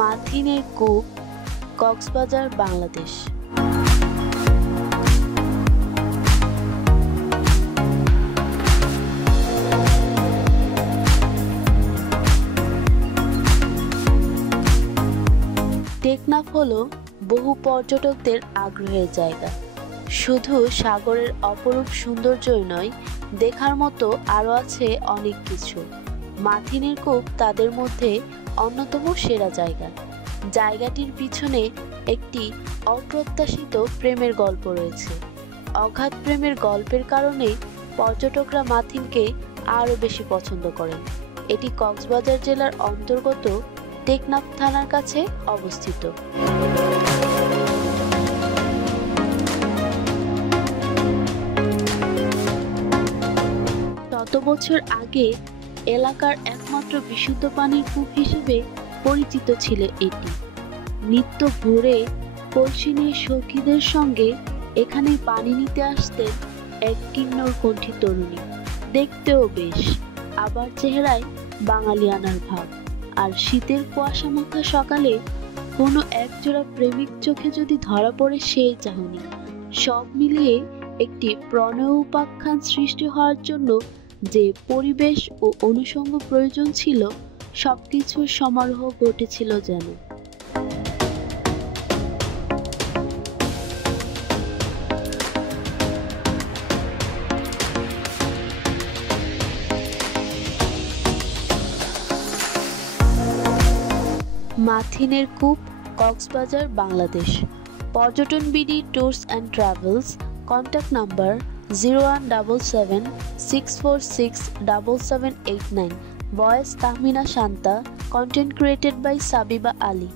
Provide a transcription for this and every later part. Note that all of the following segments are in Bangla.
মাথিনের কূপ, কক্সবাজার, বাংলাদেশ। টেকনাফ হলো বহু পর্যটকদের আগ্রহের জায়গা। শুধু সাগরের অপরূপ সৌন্দর্যই নয়, দেখার মতো আরও আছে অনেক কিছু। মাথিনের কূপ তাদের মধ্যে অন্যতম সেরা জায়গা। জায়গাটির পিছনে একটি অপ্রত্যাশিত প্রেমের গল্প রয়েছে। অগাধ প্রেমের গল্পের কারণে পর্যটকরা মাথিনকে আরও বেশি পছন্দ করেন। এটি কক্সবাজার জেলার অন্তর্গত টেকনাফ থানার কাছে অবস্থিত। শত বছর আগে এলাকার একমাত্র বিশুদ্ধ পানির কূপ হিসেবে পরিচিত ছিল এটি। নিত্য ভোরে কলসি নিয়ে সখীদের সঙ্গে এখানে পানি নিতে আসতেন এক কিন্নর কণ্ঠী তরুণী। দেখতেও বেশ, আবার চেহারায় বাঙালিয়ানার ভাব। আর শীতের কুয়াশা মাখা সকালে কোনো একজোড়া প্রেমিক চোখে যদি ধরা পড়ে সেই চাহনি, সব মিলিয়ে একটি প্রণয় উপাখ্যান সৃষ্টি হওয়ার জন্য যে পরিবেশ ও অনুষঙ্গ প্রয়োজন ছিল, সবকিছুর সমারোহ ঘটেছিল যেন। মাথিনের কূপ, কক্সবাজার, বাংলাদেশ। পর্যটন BD tours and travels. Contact number 01746467789। Voice Tahmina Shanta. Content created by Sabiba Ali.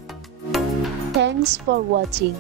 Thanks for watching.